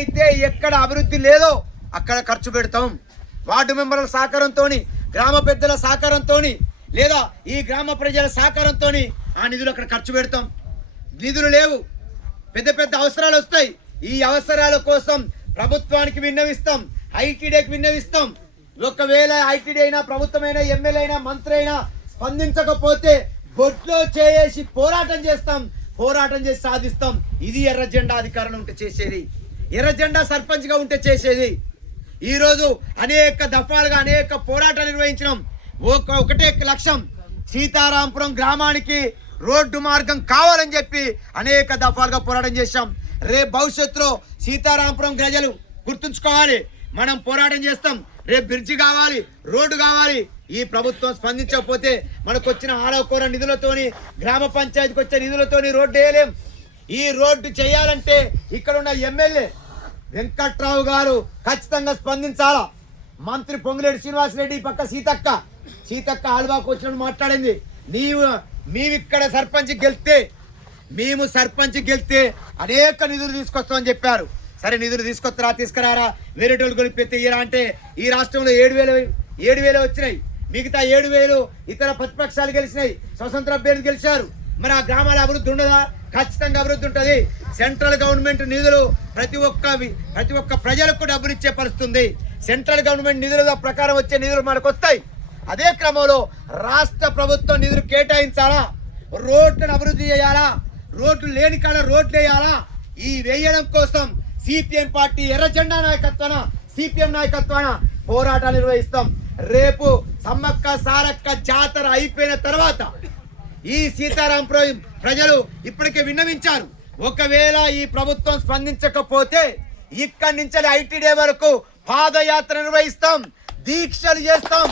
ఎక్కడైతే ఎక్కడ అభివృద్ధి లేదో అక్కడ ఖర్చు పెడతాం. వార్డు మెంబర్ల సహకారంతో గ్రామ పెద్దల సహకారంతో లేదా ఈ గ్రామ ప్రజల సహకారంతో ఆ నిధులు అక్కడ ఖర్చు పెడతాం. నిధులు లేవు. పెద్ద పెద్ద అవసరాలు వస్తాయి. ఈ అవసరాల కోసం ప్రభుత్వానికి విన్నవిస్తాం. ఐటీడీకి విన్నవిస్తాం. ఒకవేళ ఐటీడీ అయినా ప్రభుత్వమైనా ఎమ్మెల్యే అయినా మంత్రి అయినా స్పందించకపోతే బొట్లో చేసి పోరాటం చేస్తాం. పోరాటం చేసి సాధిస్తాం. ఇది ఎర్ర జెండా అధికారంలో ఉంటే చేసేది. ఎర్రజెండా సర్పంచ్గా ఉంటే చేసేది. ఈరోజు అనేక దఫాలుగా అనేక పోరాటాలు నిర్వహించడం ఒక ఒకటే లక్ష్యం సీతారాంపురం గ్రామానికి రోడ్డు మార్గం కావాలని చెప్పి అనేక దఫాలుగా పోరాటం చేశాం. రేపు భవిష్యత్తులో సీతారాంపురం ప్రజలు గుర్తుంచుకోవాలి. మనం పోరాటం చేస్తాం. రేపు బ్రిడ్జి కావాలి రోడ్డు కావాలి. ఈ ప్రభుత్వం స్పందించకపోతే మనకు వచ్చిన ఆడవకూర నిధులతోని గ్రామ పంచాయతీకి వచ్చే నిధులతోని రోడ్డు వేయలేం. ఈ రోడ్డు చేయాలంటే ఇక్కడ ఉన్న ఎమ్మెల్యే వెంకట్రావు గారు ఖచ్చితంగా స్పందించాలా? మంత్రి పొంగులేటి శ్రీనివాసరెడ్డి ఈ పక్క సీతక్క. సీతక్క ఆల్వాకు వచ్చినట్టు మాట్లాడింది. నీవు మేమిక్కడ సర్పంచ్ గెలిస్తే మేము సర్పంచ్ గెలిస్తే అనేక నిధులు తీసుకొస్తామని చెప్పారు. సరే నిధులు తీసుకొస్తారా తీసుకురారా? వేరే వాళ్ళు కొనిపెడితే ఇయరా అంటే ఈ రాష్ట్రంలో ఏడు వేలు ఏడు వేలు వచ్చినాయి. మిగతా ఏడు వేలు ఇతర ప్రతిపక్షాలు గెలిచినాయి. స్వతంత్ర అభ్యర్థులు గెలిచారు. మరి ఆ గ్రామాల అభివృద్ధి ఉండదా? ఖచ్చితంగా అభివృద్ధి ఉంటుంది. సెంట్రల్ గవర్నమెంట్ నిధులు ప్రతి ఒక్క ప్రతి ఒక్క ప్రజలకు డబ్బులు ఇచ్చే పరిస్థితుంది. సెంట్రల్ గవర్నమెంట్ నిధుల ప్రకారం వచ్చే నిధులు మనకు వస్తాయి. అదే క్రమంలో రాష్ట్ర ప్రభుత్వం నిధులు కేటాయించాలా? రోడ్లను అభివృద్ధి చేయాలా? రోడ్లు లేని కాడ రోడ్లు వేయాలా? ఈ వేయడం కోసం సిపిఎం పార్టీ ఎర్రజెండా నాయకత్వాన సిపిఎం నాయకత్వాన పోరాటాలు నిర్వహిస్తాం. రేపు సమ్మక్క సారక్క జాతర అయిపోయిన తర్వాత ఈ సీతారాం ప్రజలు ఇప్పటికే విన్నవించారు. ఒకవేళ ఈ ప్రభుత్వం స్పందించకపోతే ఇక్కడి నుంచి ఐటీడే వరకు పాదయాత్ర నిర్వహిస్తాం దీక్షలు చేస్తాం.